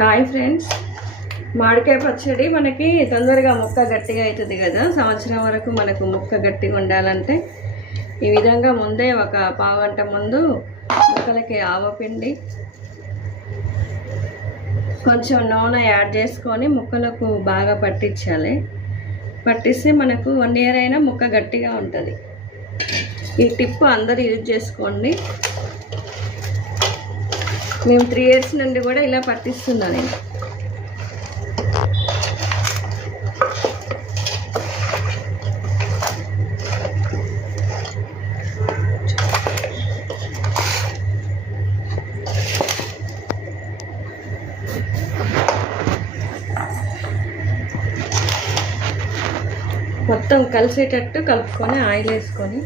Hi friends, మామిడికాయ పచ్చడి మనకి తొందరగా ముక్క గట్టిగా అవుతుంది కదా. సంవత్సరం వరకు మనకు ముక్క గట్టిగా ఉండాలంటే ఈ విధంగా ముందే ఒక పావు గంట ముందు ముక్కలకి ఆవపిండి కొంచెం నూనె యాడ్ చేసుకొని ముక్కలకు బాగా పట్టించాలి. పట్టిస్తే మనకు 1 year అయినా ముక్క గట్టిగా ఉంటుంది. ఈ టిప్ అందరూ యూజ్ చేసుకోండి. మేము 3 years నుండి కూడా ఇలా పట్టిస్తున్నాను నేను. మొత్తం కలిసేటట్టు కలుపుకొని ఆయిల్ వేసుకొని